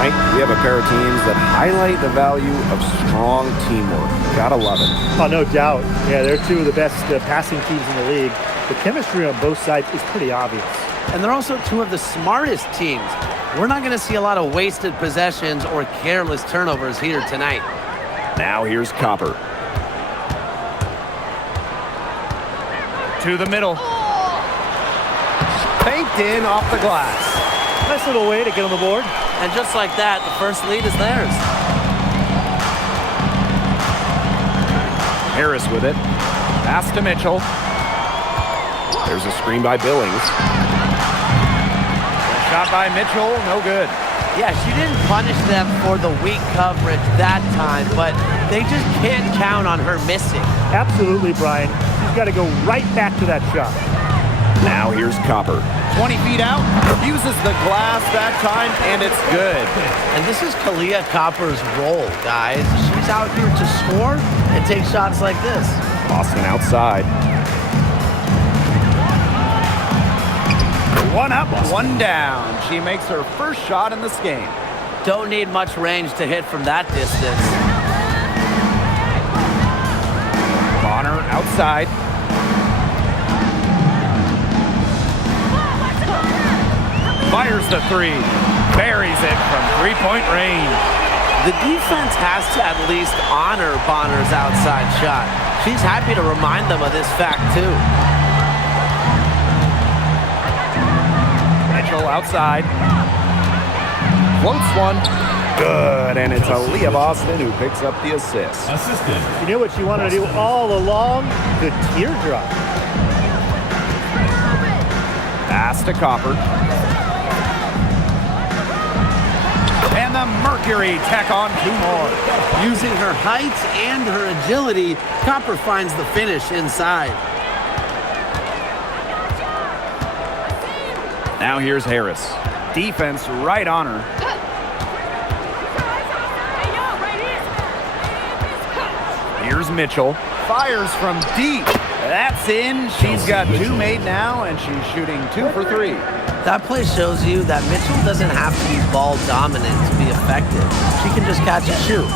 Tonight, we have a pair of teams that highlight the value of strong teamwork. Gotta love it. Oh, no doubt. Yeah, they're two of the best passing teams in the league. The chemistry on both sides is pretty obvious. And they're also two of the smartest teams. We're not going to see a lot of wasted possessions or careless turnovers here tonight. Now here's Copper. To the middle. Banked in off the glass. Nice little way to get on the board. And just like that, the first lead is theirs. Harris with it. Pass to Mitchell. There's a screen by Billings. Shot by Mitchell, no good. Yeah, she didn't punish them for the weak coverage that time, but they just can't count on her missing. Absolutely, Brian. She's got to go right back to that shot. Now here's Copper. 20 feet out, uses the glass that time, and it's good. And this is Kalia Copper's role, guys. She's out here to score and take shots like this. Boston outside. One up, one down. She makes her first shot in this game. Don't need much range to hit from that distance. Bonner outside. Fires the three. Buries it from three-point range. The defense has to at least honor Bonner's outside shot. She's happy to remind them of this fact, too. Mitchell outside. Floats one. Good, and it's Aaliyah Boston who picks up the assist. You knew what she wanted to do all along? The teardrop. Pass to Copper. And the Mercury tack on two more. Using her height and her agility, Copper finds the finish inside. Now here's Harris. Defense right on her. Here's Mitchell. Fires from deep. That's in. She's got two made now, and she's shooting 2 for 3. That play shows you that Mitchell doesn't have to be ball dominant to be effective. She can just catch and shoot.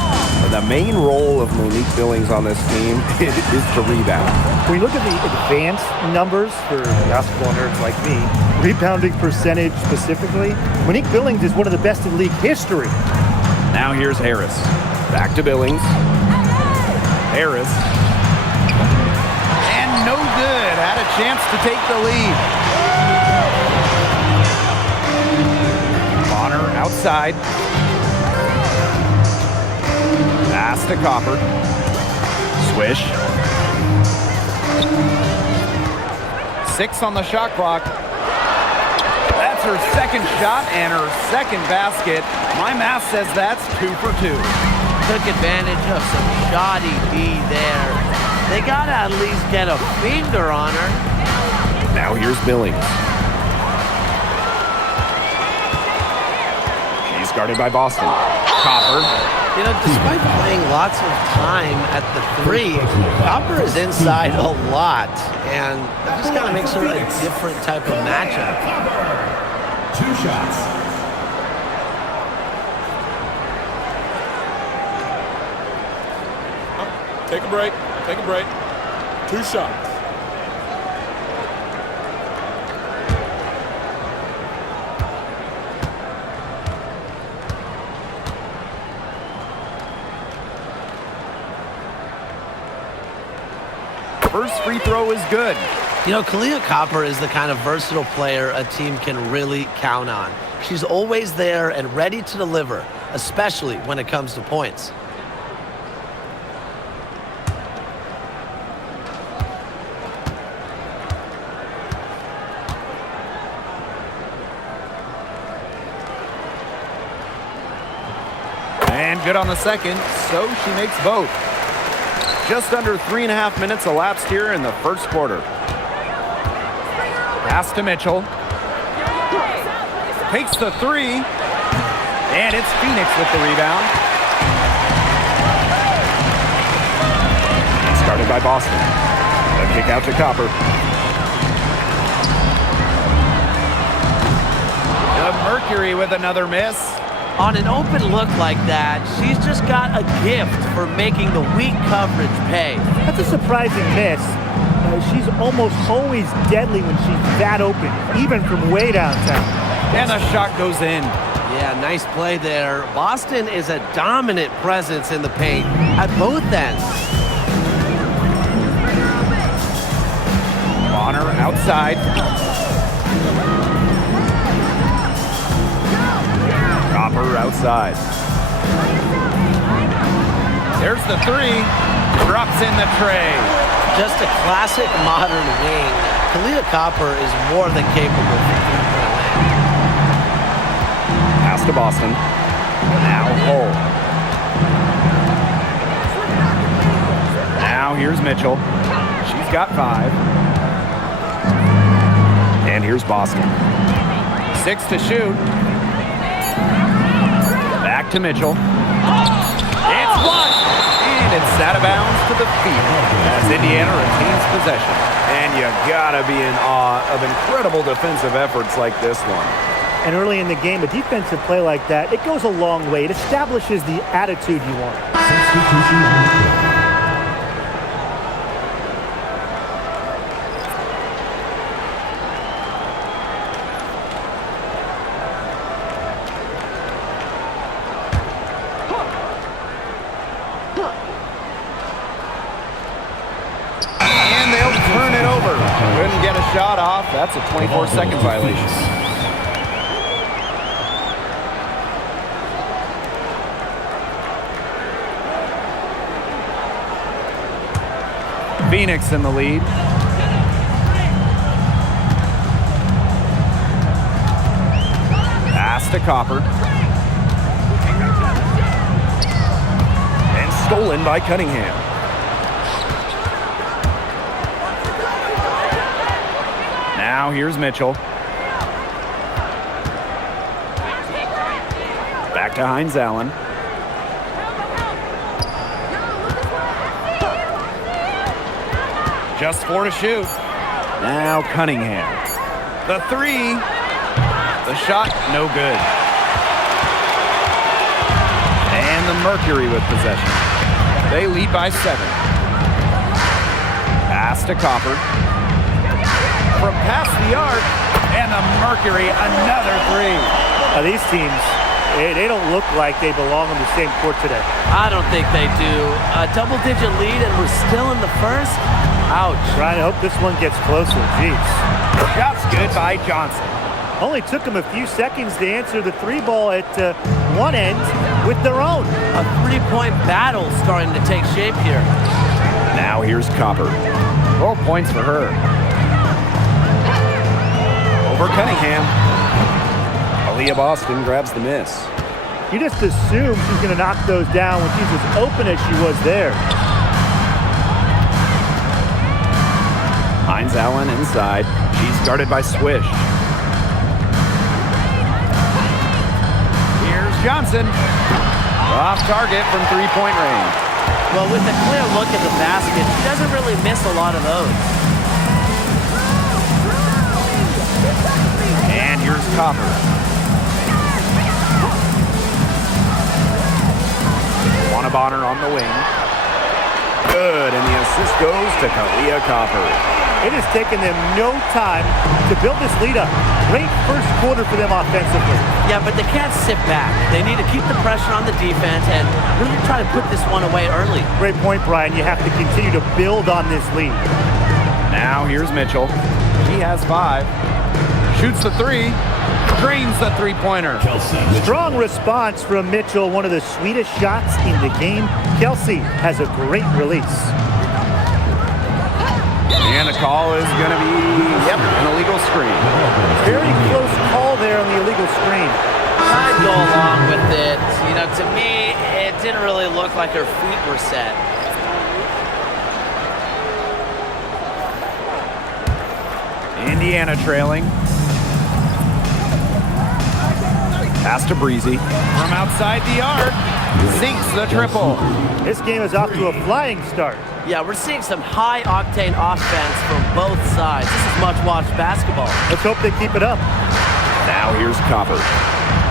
The main role of Monique Billings on this team is to rebound. When you look at the advanced numbers for basketball nerds like me, rebounding percentage specifically, Monique Billings is one of the best in league history. Now here's Harris. Back to Billings. Harris. And no good. Had a chance to take the lead. Bonner outside. Pass to Copper. Swish. 6 on the shot clock. That's her second shot and her second basket. My math says that's 2 for 2. Took advantage of some shoddy D there. They got to at least get a finger on her. Now here's Billings. She's guarded by Boston. Copper. You know, despite playing lots of time at the 3, Copper is inside a lot. And that just kind of makes her a different type of matchup. 2 shots. Take a break. Take a break. 2 shots. First free throw is good. You know, Kalia Copper is the kind of versatile player a team can really count on. She's always there and ready to deliver, especially when it comes to points. And good on the second, so she makes both. Just under 3.5 minutes elapsed here in the first quarter. Pass to Mitchell. Takes the 3. And it's Phoenix with the rebound. Started by Boston. A kick out to Copper. The Mercury with another miss. On an open look like that, she's just got a gift for making the weak coverage pay. That's a surprising miss. She's almost always deadly when she's that open, even from way downtown. And the shot goes in. Yeah, nice play there. Boston is a dominant presence in the paint at both ends. Bonner outside. Copper outside. There's the three. Drops in the tray. Just a classic modern wing. Kalia Copper is more than capable of three-point land. Pass to Boston. Now Hull. Now here's Mitchell. She's got 5. And here's Boston. 6 to shoot. Back to Mitchell. It's blocked. And it's out of bounds to the feet as Indiana retains possession. And you gotta be in awe of incredible defensive efforts like this one. And early in the game, a defensive play like that, it goes a long way. It establishes the attitude you want. Substitution on the court. And they'll turn it over. Couldn't get a shot off. That's a 24-second violation. Phoenix in the lead. Pass to Copper. And stolen by Cunningham. Now here's Mitchell. Back to Hines Allen. Just 4 to shoot. Now Cunningham. The 3. The shot, no good. And the Mercury with possession. They lead by 7. Pass to Copper. From past the arc, and the Mercury, another 3. Now, these teams, they don't look like they belong on the same court today. I don't think they do. A double-digit lead, and we're still in the first. Ouch. Ryan, I hope this one gets closer. Jeez. Shot's good by Johnson. Only took them a few seconds to answer the 3-ball at one end with their own. A three-point battle starting to take shape here. Now here's Copper. 12 points for her. Over Cunningham. Aaliyah Boston grabs the miss. You just assume she's going to knock those down when she's as open as she was there. Hines Allen inside. She's guarded by Swish. Here's Johnson. Off target from 3-point range. Well, with a clear look at the basket, she doesn't really miss a lot of those. And here's Copper. Bonner on the wing. Good, and the assist goes to Kalia Copper. It has taken them no time to build this lead up. Great first quarter for them offensively. Yeah, but they can't sit back. They need to keep the pressure on the defense and really try to put this one away early. Great point, Brian. You have to continue to build on this lead. Now here's Mitchell. He has 5. Shoots the 3. Drains the 3-pointer. Strong response from Mitchell, one of the sweetest shots in the game. Kelsey has a great release. And the call is going to be, an illegal screen. Very close call there on the illegal screen. I'd go along with it. You know, to me, it didn't really look like her feet were set. Indiana trailing. Pass to Breezy. From outside the arc, sinks the triple. This game is off to a flying start. Yeah, we're seeing some high-octane offense from both sides. This is much-watched basketball. Let's hope they keep it up. Now here's Copper.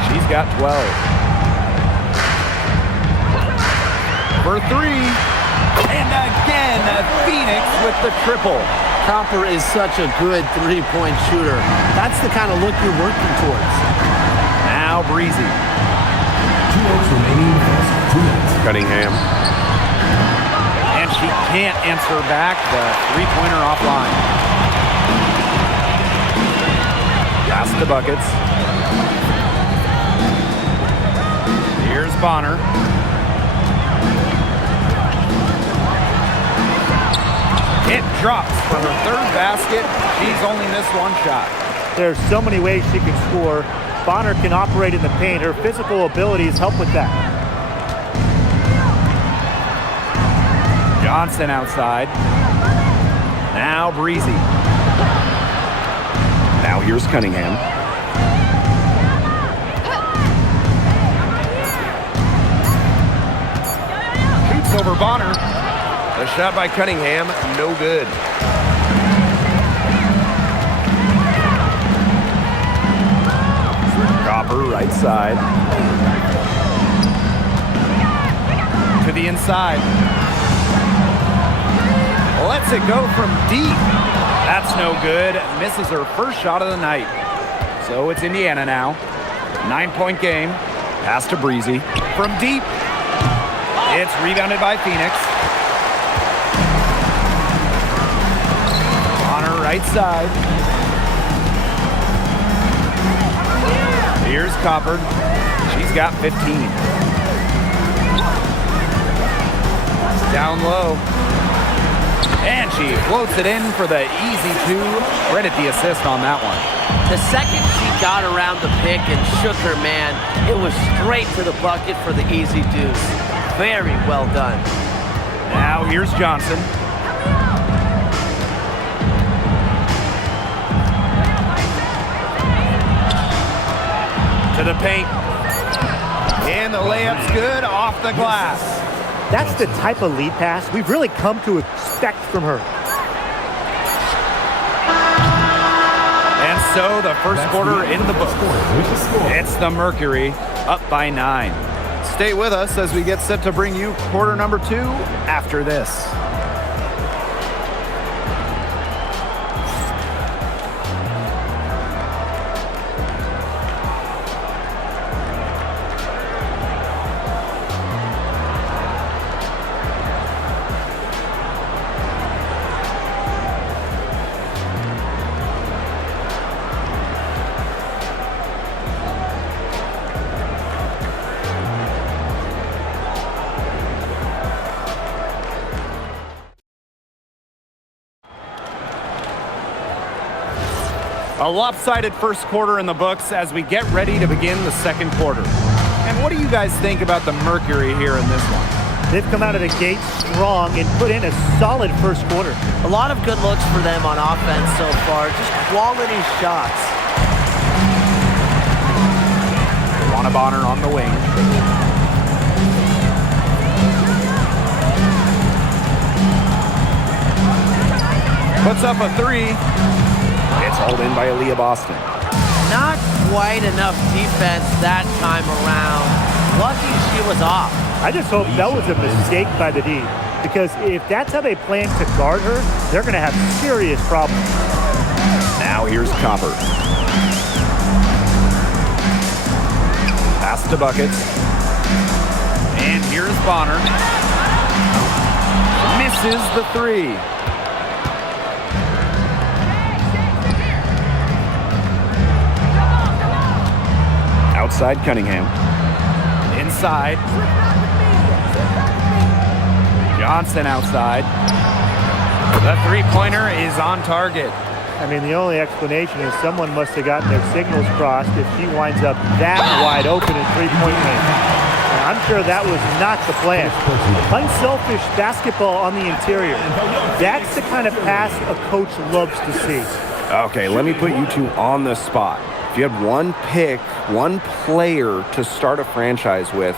She's got 12. for three. And again, Phoenix with the triple. Copper is such a good three-point shooter. That's the kind of look you're working towards. Now Breezy. 2 minutes remaining past 2 minutes. Cunningham. And she can't answer back the three-pointer offline. Pass the buckets. Here's Bonner. It drops for her third basket. She's only missed one shot. There's so many ways she can score. Bonner can operate in the paint. Her physical abilities help with that. Johnson outside. Now Breezy. Now here's Cunningham. Shoots over Bonner. A shot by Cunningham, no good. Copper, right side. To the inside. Lets it go from deep. That's no good. Misses her first shot of the night. So it's Indiana now. 9-point game. Pass to Breezy. From deep. It's rebounded by Phoenix. On her right side. Here's Copper. She's got 15. Down low. And she floats it in for the easy two. Credit the assist on that one. The second she got around the pick and shook her man, it was straight to the bucket for the easy deuce. Very well done. Now here's Johnson. To the paint. And the layup's good off the glass. That's the type of lead pass we've really come to expect from her. And so the first quarter in the books. It's the Mercury up by 9. Stay with us as we get set to bring you quarter number 2 after this. A lopsided first quarter in the books as we get ready to begin the second quarter. And what do you guys think about the Mercury here in this one? They've come out of the gate strong and put in a solid first quarter. A lot of good looks for them on offense so far. Just quality shots. Bonner on the wing. Puts up a three. It's hauled in by Aaliyah Boston. Not quite enough defense that time around. Lucky she was off. I just hope that was a mistake by the D, because if that's how they plan to guard her, they're going to have serious problems. Now here's Copper. Pass to buckets. And here's Bonner. Misses the three. Outside Cunningham. Inside. Johnson outside. The three-pointer is on target. I mean, the only explanation is someone must have gotten their signals crossed if she winds up that wide open in three-point range. I'm sure that was not the plan. Unselfish basketball on the interior. That's the kind of pass a coach loves to see. Okay, let me put you two on the spot. If you had one pick, one player to start a franchise with,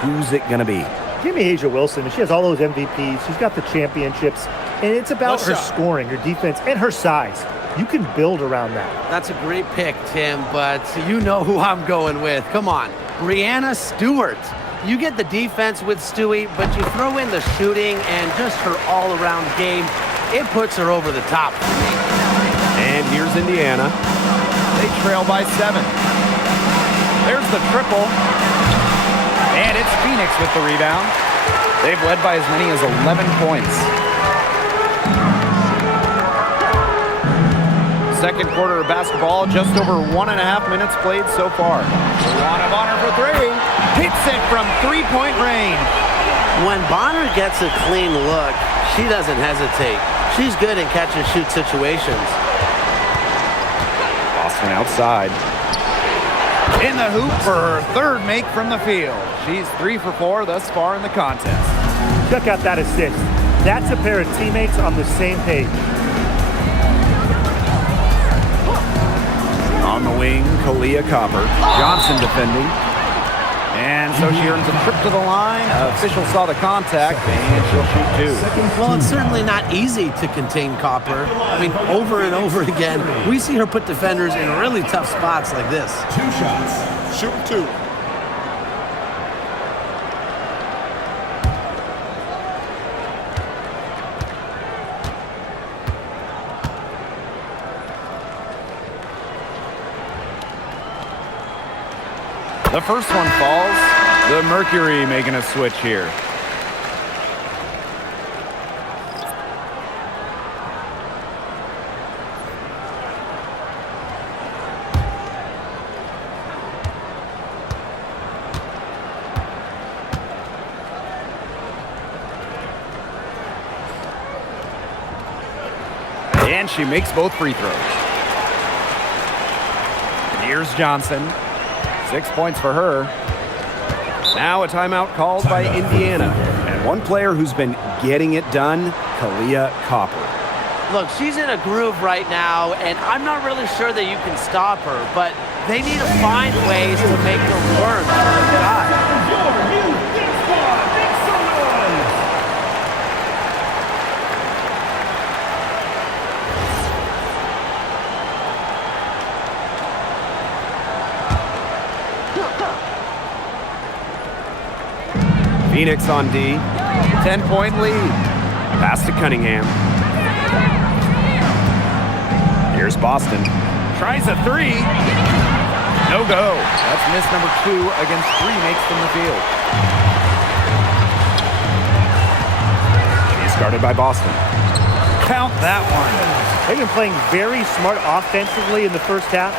who's it going to be? Give me Asia Wilson. She has all those MVPs. She's got the championships. And it's about her scoring, her defense, and her size. You can build around that. That's a great pick, Tim, but you know who I'm going with. Come on. Brianna Stewart. You get the defense with Stewie, but you throw in the shooting and just her all-around game. It puts her over the top. And here's Indiana. They trail by 7. There's the triple. And it's Phoenix with the rebound. They've led by as many as 11 points. Second quarter of basketball, just over 1.5 minutes played so far. Luana Bonner for 3. Hits it from three-point range. When Bonner gets a clean look, she doesn't hesitate. She's good in catch-and-shoot situations. Boston outside. In the hoop for her third make from the field. She's 3 for 4 thus far in the contest. Check out that assist. That's a pair of teammates on the same page. On the wing, Kalia Copper. Johnson defending. And so she earns a trip to the line. Official saw the contact, and she'll shoot 2. Well, it's certainly not easy to contain Copper. I mean, over and over again, we see her put defenders in really tough spots like this. 2 shots. Shooting 2. The first one falls. The Mercury making a switch here. And she makes both free throws. Here's Johnson. 6 points for her. Now a timeout called by Indiana. And one player who's been getting it done, Kalia Copper. Look, she's in a groove right now, and I'm not really sure that you can stop her, but they need to find ways to make her work for her shot. Phoenix on D. 10-point lead. Pass to Cunningham. Here's Boston. Tries a 3. No go. That's miss number 2 against 3 makes from the field. She's guarded by Boston. Count that one. They've been playing very smart offensively in the first half.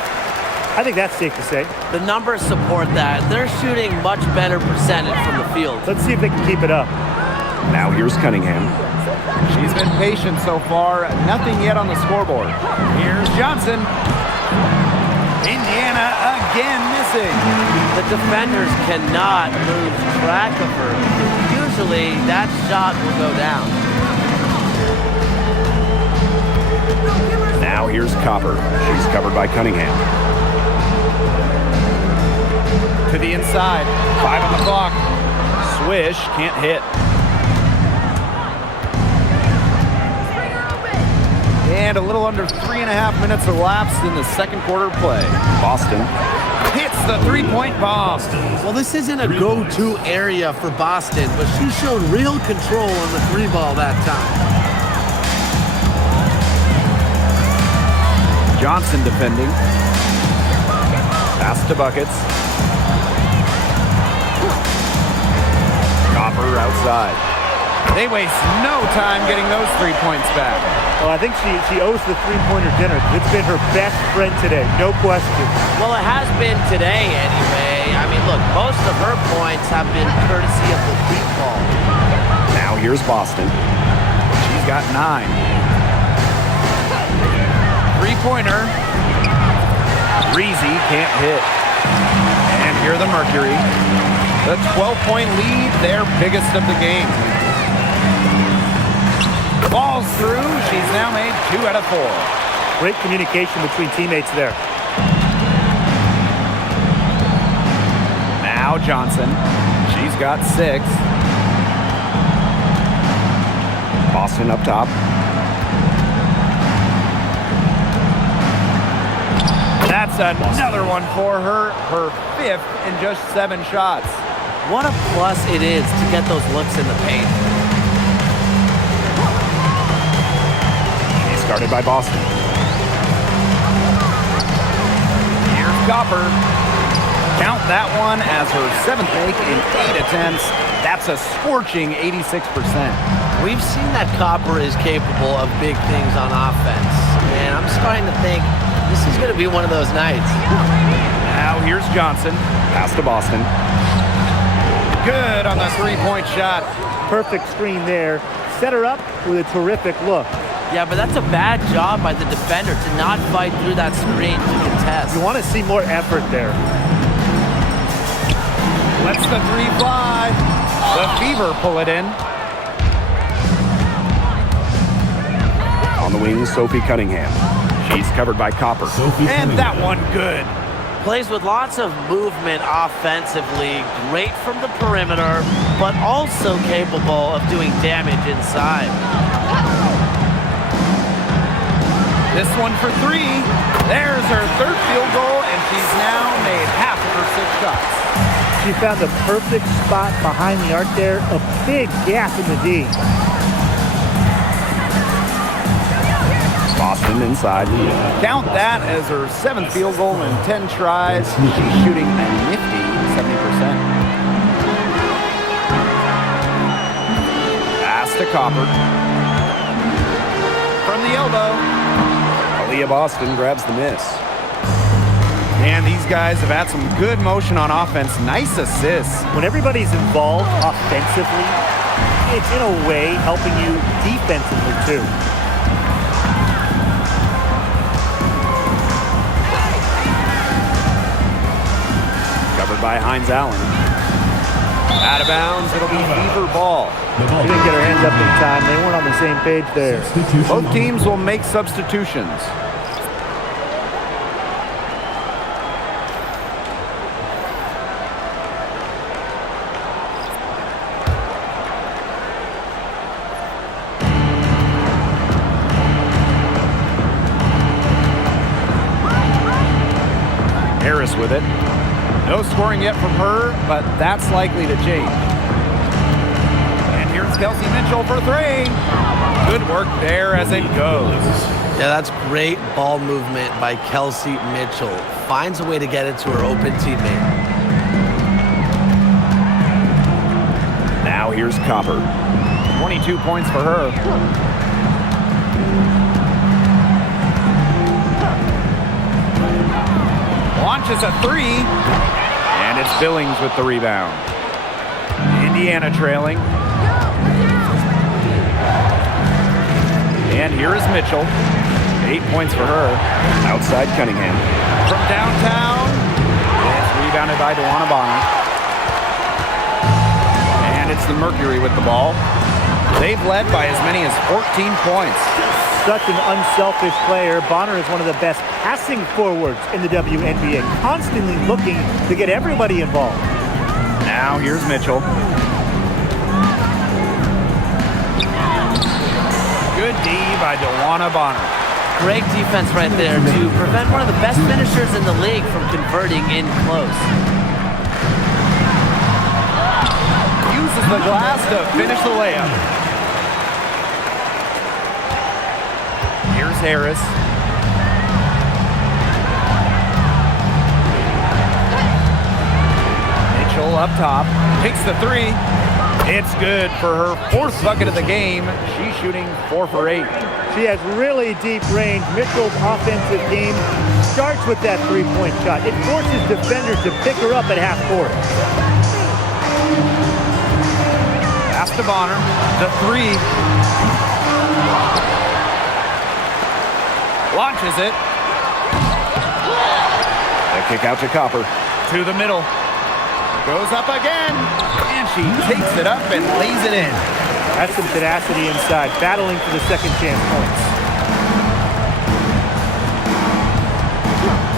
I think that's safe to say. The numbers support that. They're shooting much better percentage from the field. Let's see if they can keep it up. Now here's Cunningham. She's been patient so far. Nothing yet on the scoreboard. Here's Johnson. Indiana again missing. The defenders cannot lose track of her. Usually that shot will go down. Now here's Copper. She's covered by Cunningham. To the inside. 5 on the clock. Swish, can't hit. And a little under 3.5 minutes elapsed in the second quarter play. Boston hits the three-point bomb. Well, this isn't a go-to area for Boston, but she showed real control on the 3-ball that time. Johnson defending. Pass to Buckets. Copper outside. They waste no time getting those 3 points back. Well, I think she owes the three-pointer dinner. It's been her best friend today, no question. Well, it has been today anyway. I mean, look, most of her points have been courtesy of the deep ball. Now here's Boston. She's got 9. Three-pointer. Reezy can't hit. And here the Mercury. The 12-point lead, their biggest of the game. Falls through. She's now made 2 out of 4. Great communication between teammates there. Now Johnson. She's got 6. Boston up top. That's another one for her. Her 5th in just 7 shots. what a plus it is to get those looks in the paint. She's guarded by Boston. Here's Copper. Count that one as her 7th make in 8 attempts. That's a scorching 86%. We've seen that Copper is capable of big things on offense, and I'm starting to think this is going to be one of those nights. Now here's Johnson. Pass to Boston. Good on the three-point shot. Perfect screen there. Set her up with a terrific look. Yeah, but that's a bad job by the defender to not fight through that screen to contest. You want to see more effort there. Lets the three fly. The Fever pull it in. On the wings, Sophie Cunningham. She's covered by Copper. And that one good. Plays with lots of movement offensively, great from the perimeter, but also capable of doing damage inside. This one for 3. There's her 3rd field goal, and she's now made half of her 6 shots. She found the perfect spot behind the arc there, a big gap in the D. Boston inside. Count that as her 7th field goal in 10 tries. She's shooting a nifty 70%. Pass to Copper. From the elbow. Aaliyah Boston grabs the miss. And these guys have had some good motion on offense. Nice assists. When everybody's involved offensively, it's in a way helping you defensively too. Covered by Hines Allen. Out of bounds, it'll be Fever ball. She didn't get her hands up in time. They weren't on the same page there. Both teams will make substitutions. Harris with it. No scoring yet from her, but that's likely to change. And here's Kelsey Mitchell for 3. Good work there as it goes. Yeah, that's great ball movement by Kelsey Mitchell. Finds a way to get it to her open teammate. Now here's Copper. 22 points for her. Launches a 3, and it's Billings with the rebound. Indiana trailing. And here is Mitchell. 8 points for her. Outside Cunningham. From downtown, it's rebounded by DeWanna Bonner. And it's the Mercury with the ball. They've led by as many as 14 points. Such an unselfish player. Bonner is one of the best passing forwards in the WNBA, constantly looking to get everybody involved. Now here's Mitchell. Good D by DeWanna Bonner. Great defense right there to prevent one of the best finishers in the league from converting in close. Uses the glass to finish the layup. Here's Harris. Mitchell up top. Takes the 3. It's good for her 4th bucket of the game. She's shooting 4 for 8. She has really deep range. Mitchell's offensive game starts with that three-point shot. It forces defenders to pick her up at half court. Pass to Bonner. The 3. Launches it. A kick out to Copper. To the middle. Goes up again. And she takes it up and lays it in. That's some tenacity inside, battling for the second chance points.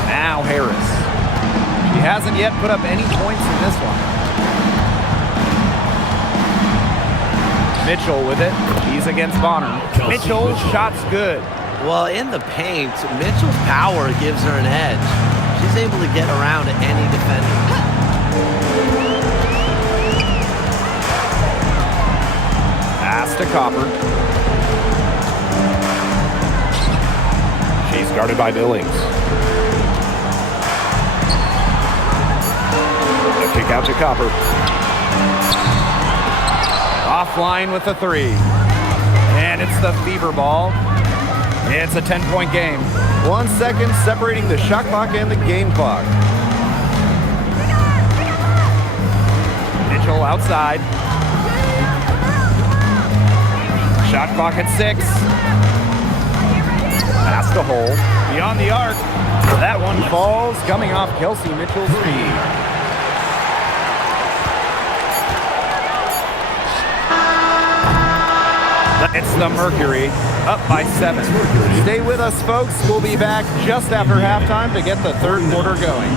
Now Harris. She hasn't yet put up any points in this one. Mitchell with it. She's against Bonner. Mitchell, shot's good. Well, in the paint, Mitchell's power gives her an edge. She's able to get around any defender. Copper. She's guarded by Billings. The kick out to Copper. Offline with the three. And it's the fever ball. It's a 10-point game. 1 second separating the shot clock and the game clock. Mitchell outside. Shot clock at 6. Pass to hole. Beyond the arc. That one falls, coming off Kelsey Mitchell's feet. It's the Mercury, up by 7. Stay with us, folks. We'll be back just after halftime to get the third quarter going.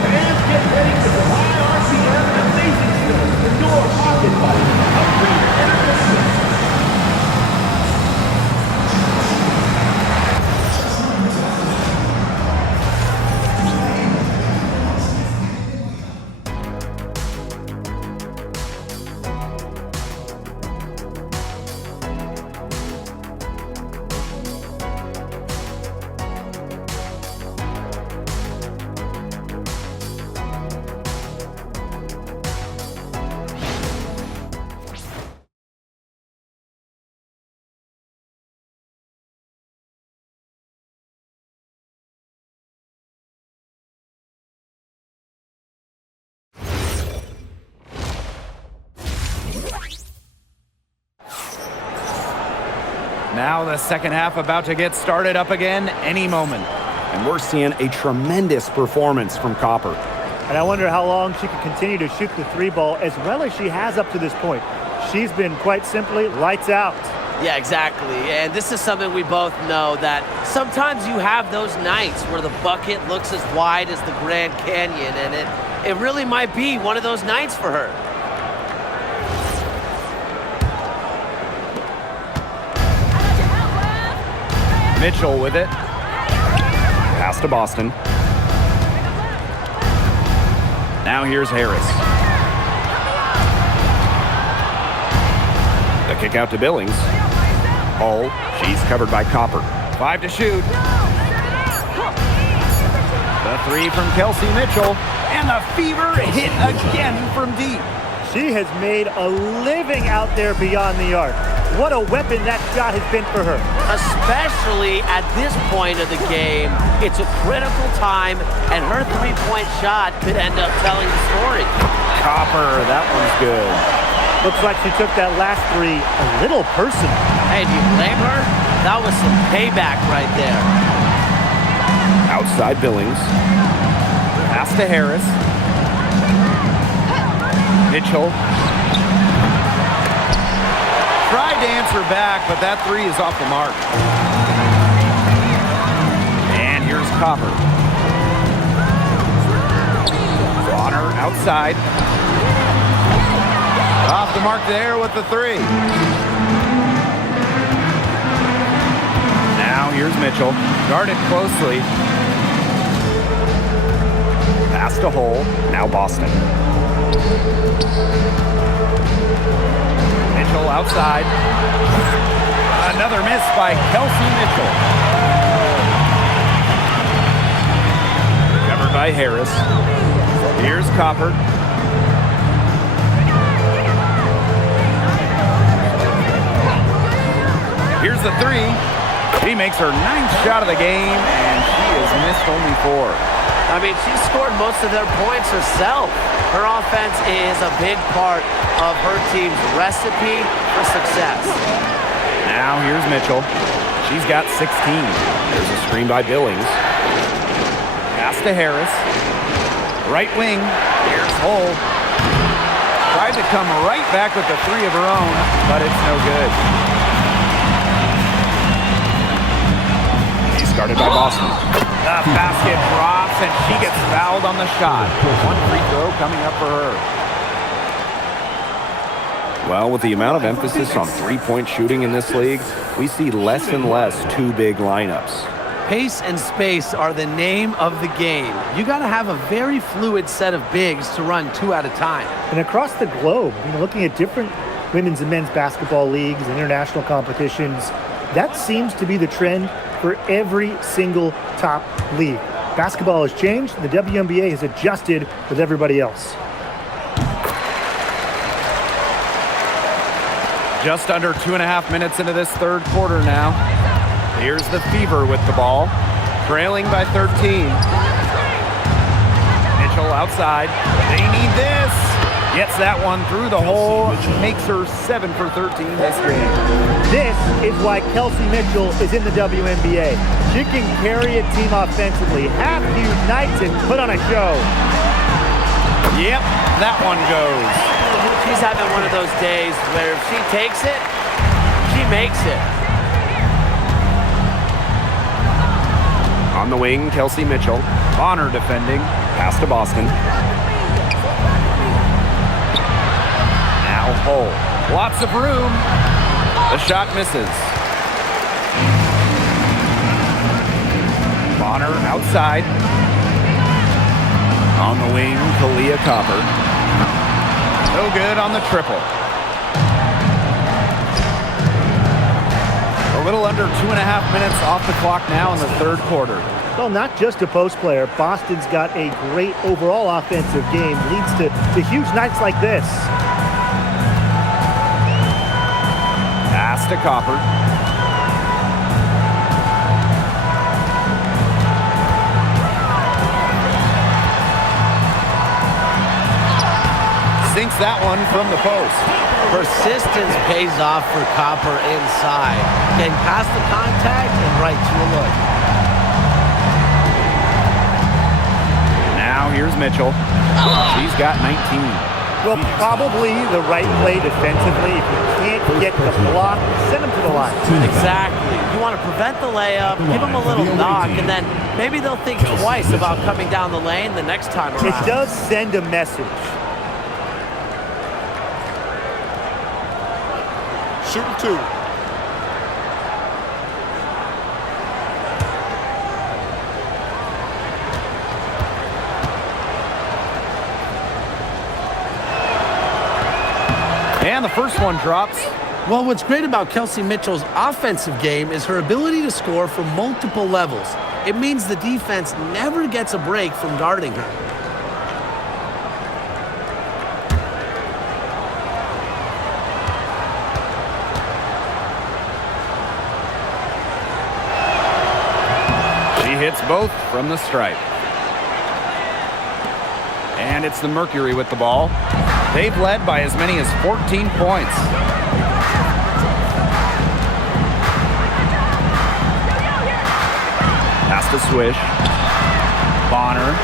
Fans, get ready for the high RPM and amazing skills. Indoor pocket fight. Upgrade entertainment. Now the second half about to get started up again any moment. And we're seeing a tremendous performance from Copper. And I wonder how long she can continue to shoot the three ball as well as she has up to this point. She's been quite simply lights out. Yeah, exactly. And this is something we both know, that sometimes you have those nights where the bucket looks as wide as the Grand Canyon, and it really might be one of those nights for her. Mitchell with it. Pass to Boston. Now here's Harris. The kick out to Billings. Oh, she's covered by Copper. 5 to shoot. The three from Kelsey Mitchell. And the fever hit again from deep. She has made a living out there beyond the arc. What a weapon that shot has been for her. Especially at this point of the game, it's a critical time, and her three-point shot could end up telling the story. Copper, that one's good. Looks like she took that last three a little personal. Hey, do you blame her? That was some payback right there. Outside Billings. Pass to Harris. Mitchell. Tried to answer back, but that three is off the mark. And here's Copper. Bonner outside. Off the mark there with the three. Now here's Mitchell. Guarded closely. Pass to hole. Now Boston. Mitchell outside. Another miss by Kelsey Mitchell. Covered by Harris. Here's Copper. Here's the three. She makes her 9th shot of the game, and she has missed only 4. I mean, she scored most of their points herself. Her offense is a big part of her team's recipe for success. Now here's Mitchell. She's got 16. There's a screen by Billings. Pass to Harris. Right wing. Here's Hull. Tried to come right back with the three of her own, but it's no good. She's guarded by Boston. The basket drops, and she gets fouled on the shot. 1 free throw coming up for her. Well, with the amount of emphasis on three-point shooting in this league, we see less and less two big lineups. Pace and space are the name of the game. You got to have a very fluid set of bigs to run 2 at a time. And across the globe, looking at different women's and men's basketball leagues and international competitions, that seems to be the trend for every single top league. Basketball has changed, and the WNBA has adjusted with everybody else. Just under 2.5 minutes into this third quarter now. Here's the Fever with the ball, trailing by 13. Mitchell outside. They need this. Gets that one through the hole. Makes her 7 for 13 this game. This is why Kelsey Mitchell is in the WNBA. She can carry a team offensively, have huge nights, and put on a show. Yep, that one goes. She's having one of those days where if she takes it, she makes it. On the wing, Kelsey Mitchell. Bonner defending. Pass to Boston. Now Hull. Lots of room. The shot misses. Bonner outside. On the wing, Kalia Copper. No good on the triple. A little under 2.5 minutes off the clock now in the third quarter. Well, not just a post player. Boston's got a great overall offensive game. Leads to huge nights like this. Pass to Copper. Sinks that one from the post. Persistence pays off for Copper inside. Getting past the contact and right to a look. Now here's Mitchell. She's got 19. Well, probably the right play defensively. If you can't get the block, send them to the line. Exactly. You want to prevent the layup, give them a little knock, and then maybe they'll think twice about coming down the lane the next time around. It does send a message. Shooting 2. And the first one drops. Well, what's great about Kelsey Mitchell's offensive game is her ability to score from multiple levels. It means the defense never gets a break from guarding her. She hits both from the stripe. And it's the Mercury with the ball. They've led by as many as 14 points. Pass to Swish. Bonner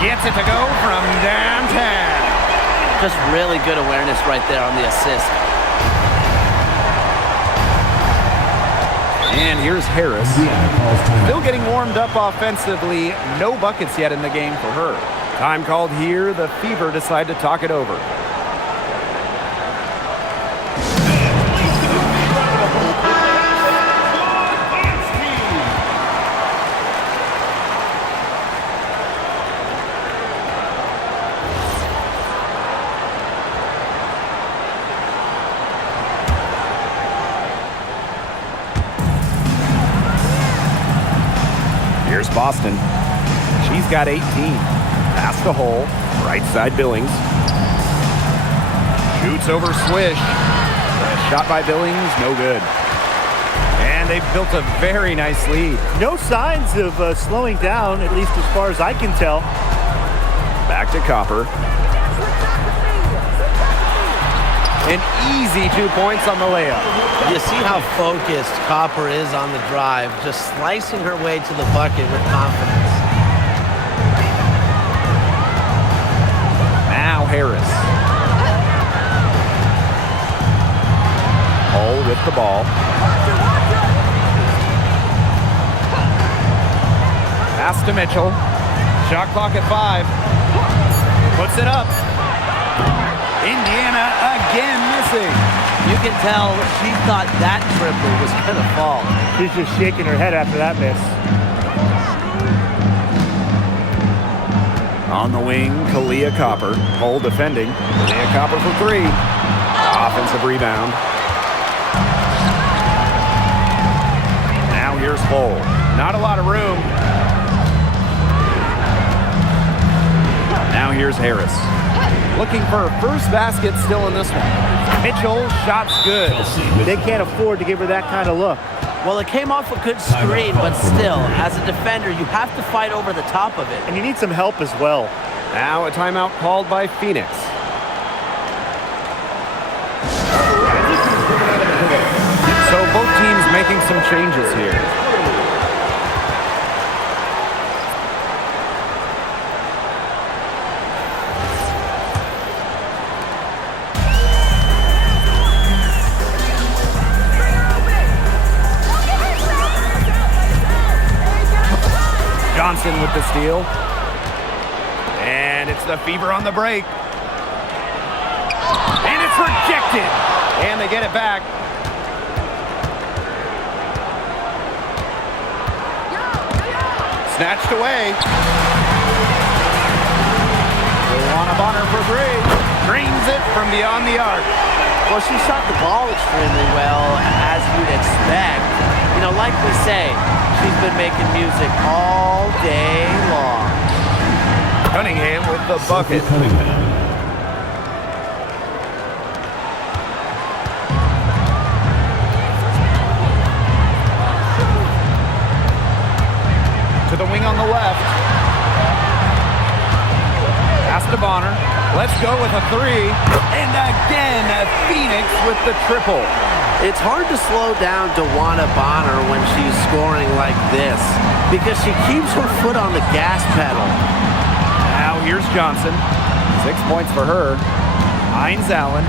gets it to go from downtown. Just really good awareness right there on the assist. And here's Harris. Still getting warmed up offensively. No buckets yet in the game for her. Time called here. The Fever decide to talk it over. Here's Boston. She's got 18. Pass the hole. Right side Billings. Shoots over Swish. Shot by Billings. No good. And they've built a very nice lead. No signs of slowing down, at least as far as I can tell. Back to Copper. An easy 2 points on the layup. You see how focused Copper is on the drive, just slicing her way to the bucket with confidence. Now Harris. Hull with the ball. Pass to Mitchell. Shot clock at 5. Puts it up. Indiana again missing. You can tell she thought that triple was going to fall. She's just shaking her head after that miss. On the wing, Kalia Copper. Hull defending. Kalia Copper for 3. Offensive rebound. Now here's Bull. Not a lot of room. Now here's Harris. Looking for a first basket still in this one. Mitchell, shot's good. They can't afford to give her that kind of look. Well, it came off a good screen, but still, as a defender, you have to fight over the top of it. And you need some help as well. Now a timeout called by Phoenix. So both teams making some changes here. Johnson with the steal. And it's the Fever on the break. And it's rejected. And they get it back. Snatched away. Luana Bonner for three. Drains it from beyond the arc. Well, she shot the ball extremely well, as you'd expect. You know, like we say, she's been making music all day long. Cunningham with the bucket. To the wing on the left. Pass to Bonner. Let's go with a three. And again, Phoenix with the triple. It's hard to slow down DeWanna Bonner when she's scoring like this because she keeps her foot on the gas pedal. Now here's Johnson. 6 points for her. Hines Allen.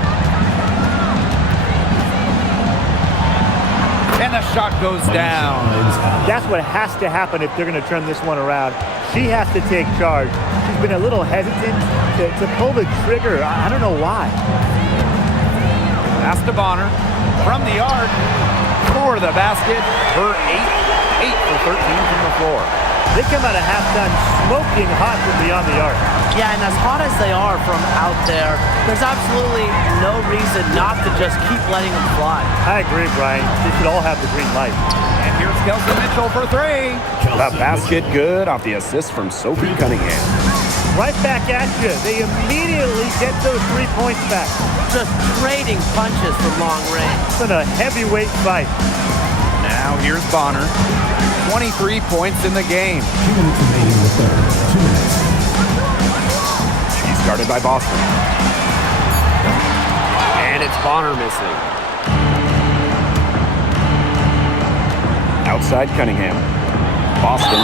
And the shot goes down. That's what has to happen if they're going to turn this one around. She has to take charge. She's been a little hesitant to pull the trigger. I don't know why. Pass to Bonner. From the arc for the basket. Her 8 for 13 from the floor. They come out of halftime smoking hot from beyond the arc. Yeah, and as hot as they are from out there, there's absolutely no reason not to just keep letting them fly. I agree, Brian. They should all have the green light. And here's Kelsey Mitchell for three. The basket good off the assist from Sophie Cunningham. Right back at you. They immediately get those 3 points back. Just trading punches from long range. It's been a heavyweight fight. Now here's Bonner. 23 points in the game. 2 minutes remaining in the third. 2 minutes. She's guarded by Boston. And it's Bonner missing. Outside Cunningham. Boston.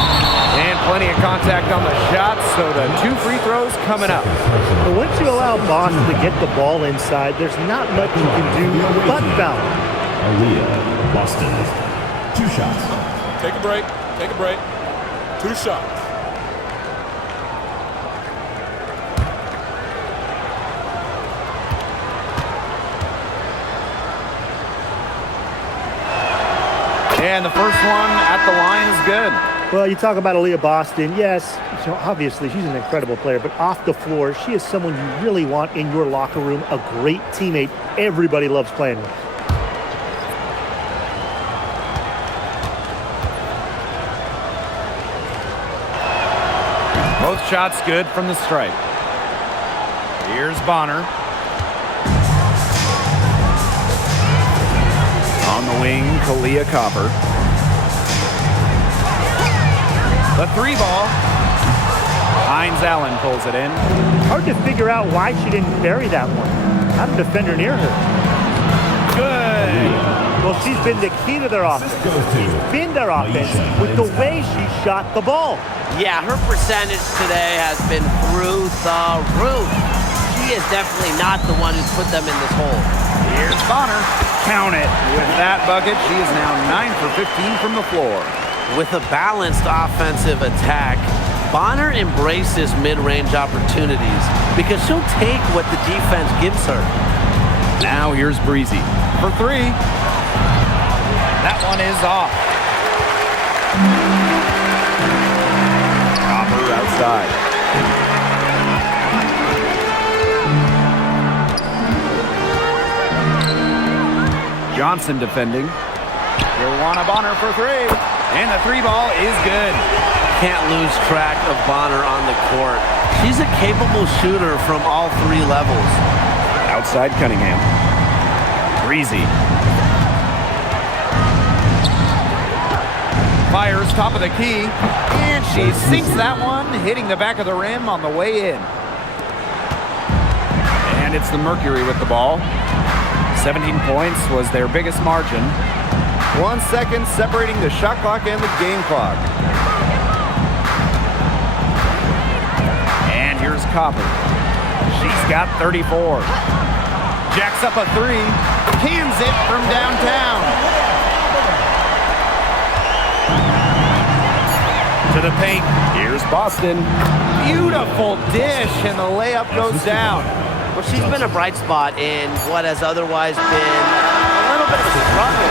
And plenty of contact on the shot, so the 2 free throws coming up. But once you allow Boston to get the ball inside, there's not much you can do but foul. Aaliyah, Boston. 2 shots. Take a break. Take a break. 2 shots. And the first one at the line is good. Well, you talk about Aaliyah Boston. Yes, obviously she's an incredible player, but off the floor, she is someone you really want in your locker room, a great teammate everybody loves playing with. Both shots good from the stripe. Here's Bonner. On the wing, Kalia Copper. The 3 ball. Hines Allen pulls it in. Hard to figure out why she didn't bury that one. Not a defender near her. Good. Well, she's been the key to their offense. She's been their offense with the way she shot the ball. Yeah, her percentage today has been through the roof. She is definitely not the one who's put them in this hole. Here's Bonner. Count it. With that bucket, she is now 9 for 15 from the floor. With a balanced offensive attack, Bonner embraces mid-range opportunities because she'll take what the defense gives her. Now here's Breezy for 3. That one is off. Copper outside. Johnson defending. Joanna Bonner for three. And the three ball is good. Can't lose track of Bonner on the court. She's a capable shooter from all three levels. Outside Cunningham. Breezy. Fires top of the key. And she sinks that one, hitting the back of the rim on the way in. And it's the Mercury with the ball. 17 points was their biggest margin. 1 second separating the shot clock and the game clock. And here's Copper. She's got 34. Jacks up a three. Cans it from downtown. To the paint. Here's Boston. Beautiful dish, and the layup goes down. Well, she's been a bright spot in what has otherwise been a little bit of a struggle.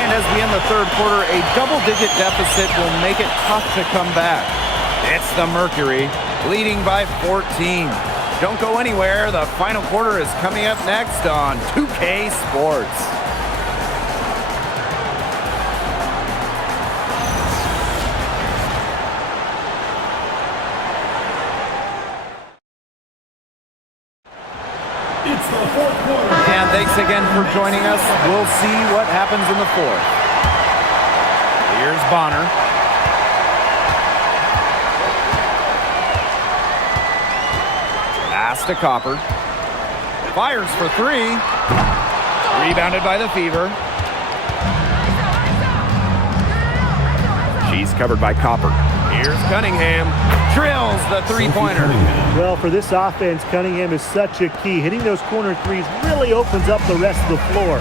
And as we end the third quarter, a double-digit deficit will make it tough to come back. It's the Mercury, leading by 14. Don't go anywhere. The final quarter is coming up next on 2K Sports. It's the fourth quarter. And thanks again for joining us. We'll see what happens in the fourth. Here's Bonner. Pass to Copper. Fires for three. Rebounded by the Fever. She's covered by Copper. Here's Cunningham. Drills the three-pointer. Well, for this offense, Cunningham is such a key. Hitting those corner threes really opens up the rest of the floor.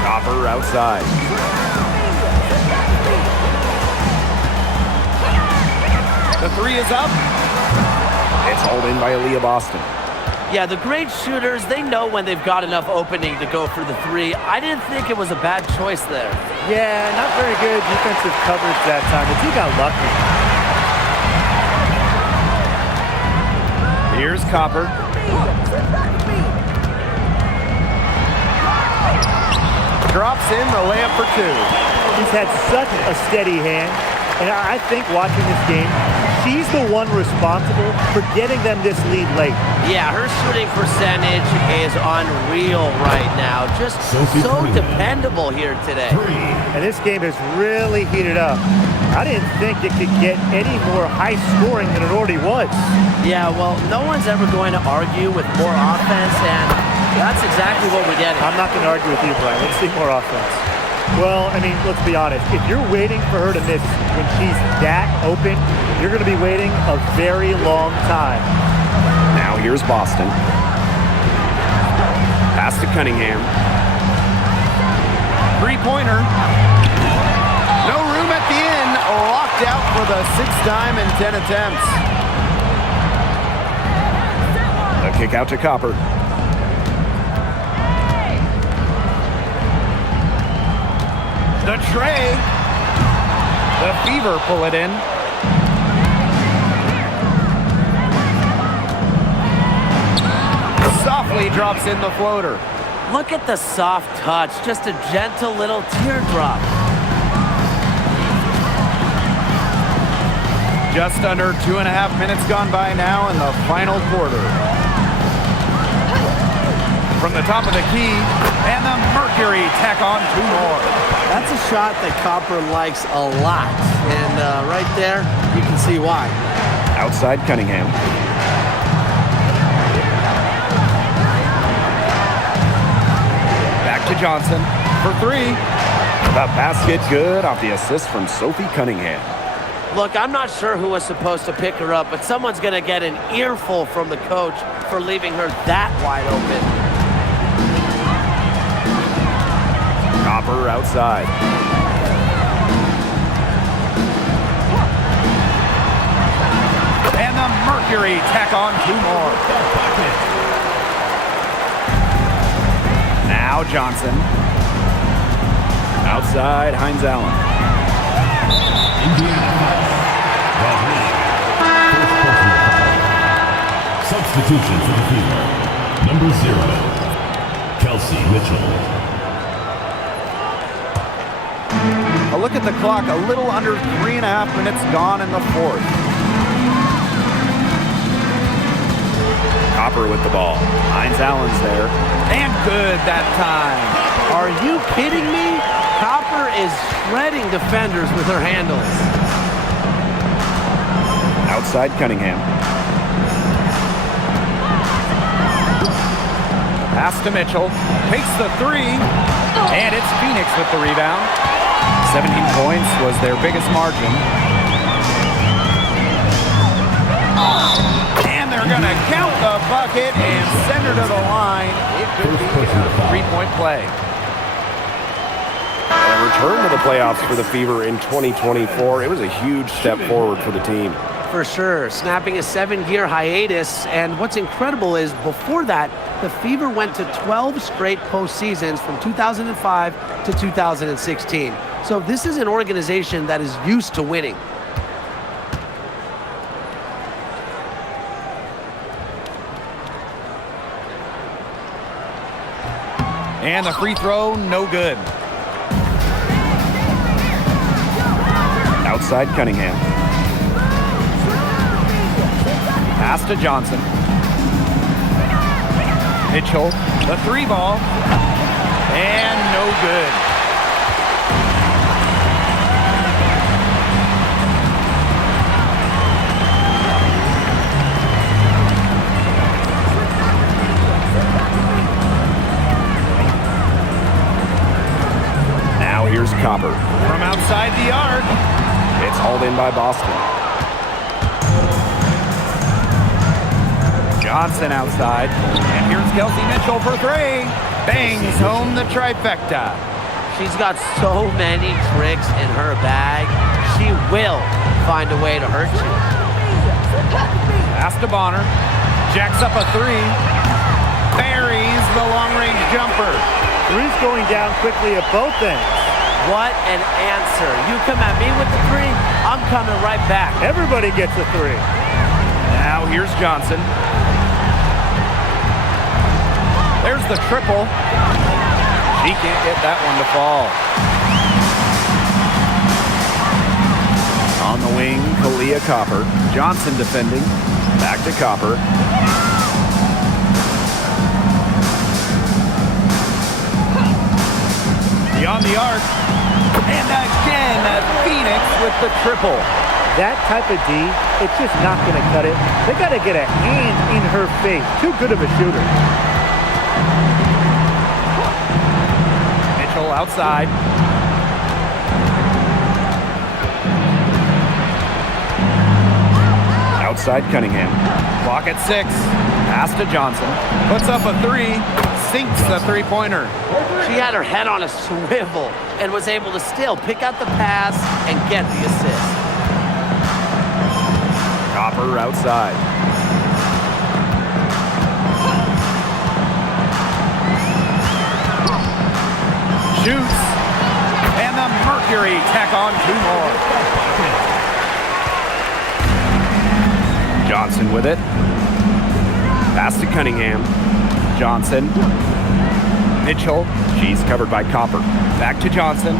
Copper outside. The three is up. It's hauled in by Aaliyah Boston. Yeah, the great shooters, they know when they've got enough opening to go for the three. I didn't think it was a bad choice there. Yeah, not very good defensive coverage that time, but he got lucky. Here's Copper. Drops in the layup for two. He's had such a steady hand, and I think watching this game, she's the one responsible for getting them this lead late. Yeah, her shooting percentage is unreal right now. Just so dependable here today. And this game has really heated up. I didn't think it could get any more high scoring than it already was. Yeah, well, no one's ever going to argue with more offense, and that's exactly what we're getting. I'm not going to argue with you, Brian. Let's see more offense. Well, I mean, let's be honest. If you're waiting for her to miss when she's that open, you're going to be waiting a very long time. Now here's Boston. Pass to Cunningham. Three-pointer. No room at the end. Locked out for the sixth time in 10 attempts. The kick out to Copper. The tray. The Fever pull it in. Softly drops in the floater. Look at the soft touch, just a gentle little teardrop. Just under 2.5 minutes gone by now in the final quarter. From the top of the key, and the Mercury tack on two more. That's a shot that Copper likes a lot, and right there, you can see why. Outside Cunningham. Back to Johnson for three. The basket good off the assist from Sophie Cunningham. Look, I'm not sure who was supposed to pick her up, but someone's going to get an earful from the coach for leaving her that wide open. Copper outside. And the Mercury tack on two more. Now Johnson. Outside Hines Allen. Indiana. Substitution for the Fever. Number 0. Kelsey Mitchell. A look at the clock, a little under 3.5 minutes gone in the fourth. Copper with the ball. Hines Allen's there. And good that time. Are you kidding me? Copper is shredding defenders with her handles. Outside Cunningham. Pass to Mitchell. Takes the three. And it's Phoenix with the rebound. 17 points was their biggest margin. And they're going to count the bucket and send her to the line. It could be a three-point play. And a return to the playoffs for the Fever in 2024. It was a huge step forward for the team. For sure, snapping a 7-year hiatus. And what's incredible is before that, the Fever went to 12 straight postseasons from 2005 to 2016. So this is an organization that is used to winning. And the free throw, no good. Outside Cunningham. Pass to Johnson. Mitchell, the three ball. And no good. Now here's Copper. From outside the arc. It's hauled in by Boston. Johnson outside. And here's Kelsey Mitchell for three. Bangs home the trifecta. She's got so many tricks in her bag. She will find a way to hurt you. Pass to Bonner. Jacks up a three. Buries the long-range jumper. Three's going down quickly at both ends. What an answer. You come at me with the three, I'm coming right back. Everybody gets a three. Now here's Johnson. There's the triple. She can't get that one to fall. On the wing, Kalia Copper. Johnson defending. Back to Copper. Beyond the arc. And again, Phoenix with the triple. That type of D, it's just not going to cut it. They got to get a hand in her face. Too good of a shooter. Mitchell outside. Outside Cunningham. Clock at 6. Pass to Johnson. Puts up a three. Sinks the three-pointer. She had her head on a swivel and was able to still pick out the pass and get the assist. Copper outside. Shoots. And the Mercury tack on two more. Johnson with it. Pass to Cunningham. Johnson. Mitchell. She's covered by Copper. Back to Johnson.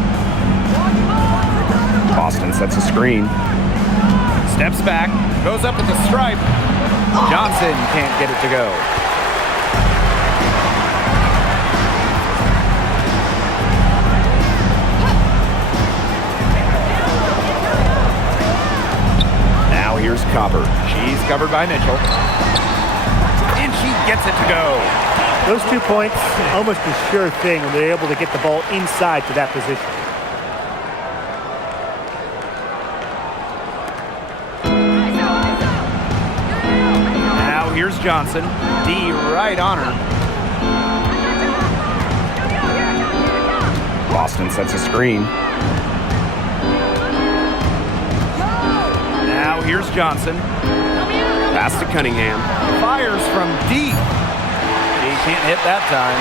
Boston sets a screen. Steps back. Goes up at the stripe. Johnson can't get it to go. Now here's Copper. She's covered by Mitchell. And she gets it to go. Those 2 points, almost a sure thing when they're able to get the ball inside to that position. Now here's Johnson. D right on her. Boston sets a screen. Now here's Johnson. Pass to Cunningham. Fires from deep. He can't hit that time.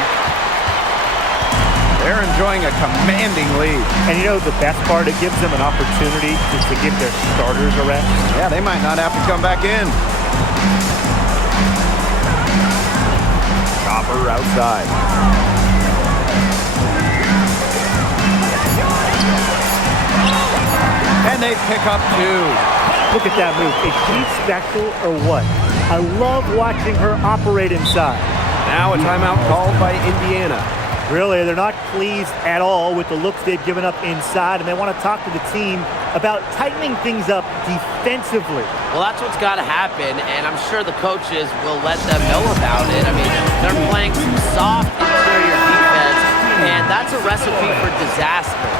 They're enjoying a commanding lead. And you know the best part, it gives them an opportunity to give their starters a rest. Yeah, they might not have to come back in. Copper outside. they pick up 2. Look at that move. Is she special or what? I love watching her operate inside. Now a timeout called by Indiana. Really, they're not pleased at all with the looks they've given up inside, and they want to talk to the team about tightening things up defensively. Well, that's what's got to happen, and I'm sure the coaches will let them know about it. I mean, they're playing some soft interior defense, and that's a recipe for disaster.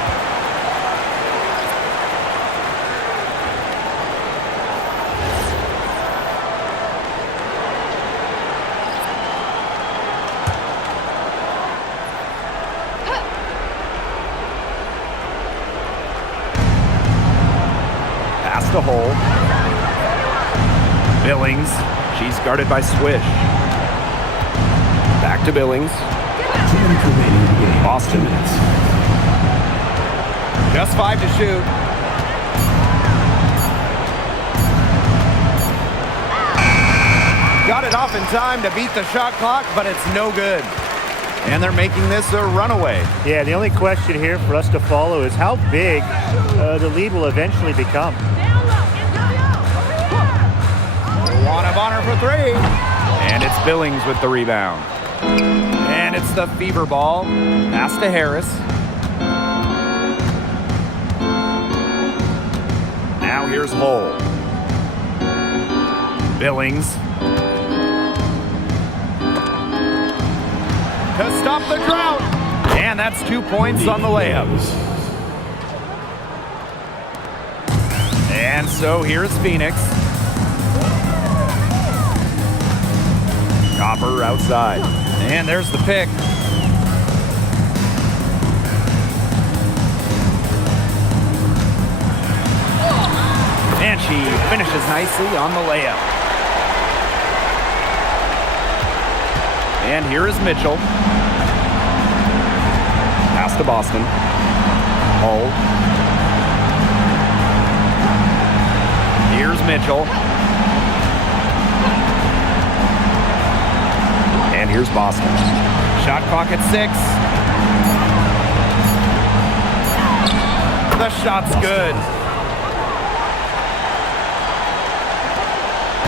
The hole. Billings. She's guarded by Swish. Back to Billings. Boston. Just 5 to shoot. Got it off in time to beat the shot clock, but it's no good. And they're making this a runaway. Yeah, the only question here for us to follow is how big the lead will eventually become. One of honor for 3. And it's Billings with the rebound. And it's the fever ball. Pass to Harris. Now here's Hull. Billings. To stop the drought. And that's 2 points on the layup. And so here's Phoenix. Copper outside. And there's the pick. And she finishes nicely on the layup. And here is Mitchell. Pass to Boston. Hull. Here's Mitchell. And here's Boston. Shot clock at 6. The shot's good.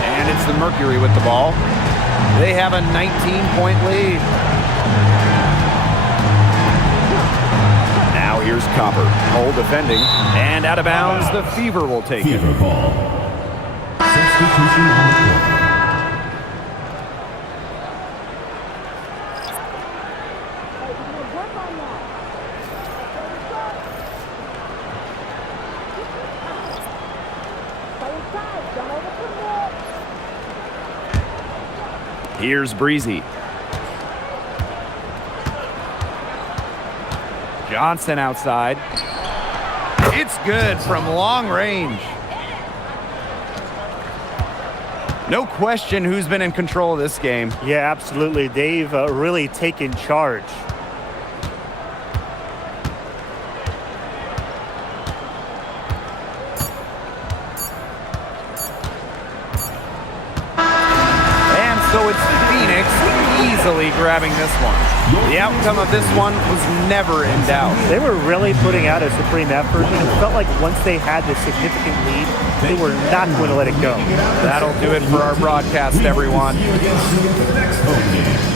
And it's the Mercury with the ball. They have a 19-point lead. Now here's Copper. Hull defending. And out of bounds, the Fever will take it. Fever ball. Substitution on the court. Here's Breezy. Johnson outside. It's good from long range. No question who's been in control of this game. Yeah, absolutely. They've really taken charge. So it's Phoenix easily grabbing this one. The outcome of this one was never in doubt. They were really putting out a supreme effort, and it felt like once they had this significant lead, they were not going to let it go. That'll do it for our broadcast, everyone. See you again soon for the next home game.